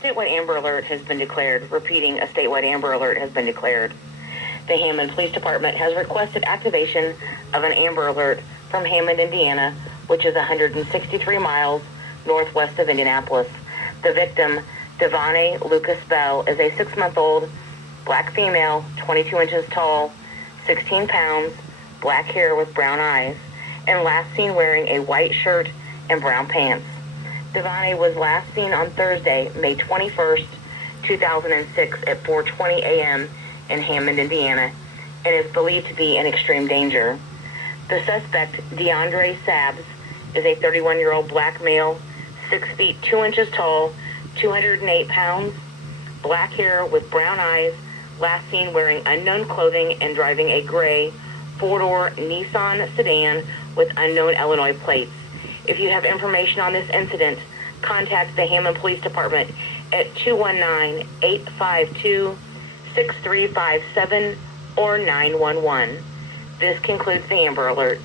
statewide AMBER Alert has been declared. Repeating, a statewide AMBER Alert has been declared. The Hammond Police Department has requested activation of an AMBER Alert from Hammond, Indiana, which is 163 miles northwest of Indianapolis. The victim, Devaeyah Lucas-Bell, is a 6-month-old black female, 22 inches tall, 16 pounds, black hair with brown eyes, and last seen wearing a white shirt and brown pants. Devaeyah was last seen on Thursday, May 21st, 2006 at 4:20 a.m. in Hammond, Indiana, and is believed to be in extreme danger. The suspect, Deandry Sabbs, is a 31-year-old black male, 6 feet 2 inches tall, 208 pounds, black hair with brown eyes, last seen wearing unknown clothing and driving a gray 4-door Nissan sedan with unknown Illinois plates. If you have information on this incident, contact the Hammond Police Department at 219-852-6357 or 911. This concludes the AMBER Alert.